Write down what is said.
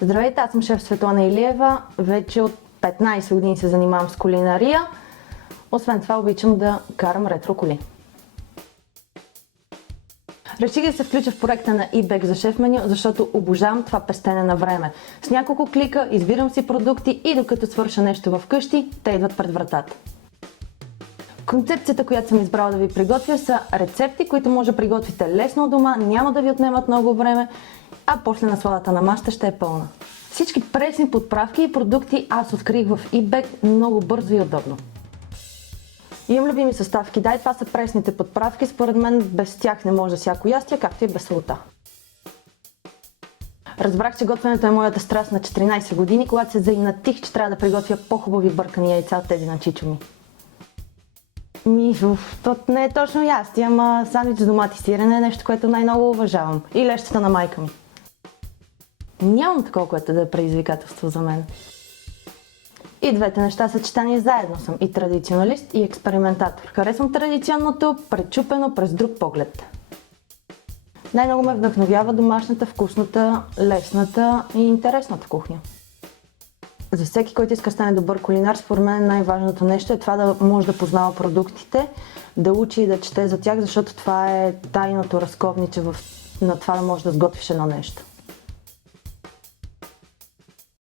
Здравейте, аз съм шеф Светлана Илиева. Вече от 15 години се занимавам с кулинария. Освен това обичам да карам ретро коли. Реших да се включа в проекта на eBag за шеф меню, защото обожавам това пестене на време. С няколко клика избирам си продукти и докато свърша нещо вкъщи, те идват пред вратата. Концепцията, която съм избрала да ви приготвя, са рецепти, които може да приготвите лесно у дома, няма да ви отнемат много време, а после насладата на масата ще е пълна. Всички пресни подправки и продукти аз открих в eBag много бързо и удобно. Имам любими съставки, това са пресните подправки, според мен без тях не може всяко ястие, както и без солта. Разбрах, че готвенето е моята страст на 14 години, когато се заинатих, че трябва да приготвя по-хубави бъркани яйца от тези на чичо ми. То не е точно ястие, ама сандвич с домати и сирене е нещо, което най-много уважавам. И лещата на майка ми. Нямам такова, което да е предизвикателство за мен. И двете неща съчетани заедно съм. И традиционалист, и експериментатор. Харесвам традиционното, пречупено през друг поглед. Най-много ме вдъхновява домашната, вкусната, лесната и интересната кухня. За всеки, който иска да стане добър кулинар, според мен най-важното нещо е това да може да познава продуктите, да учи и да чете за тях, защото това е тайното разковниче на това да можеш да сготвиш едно нещо.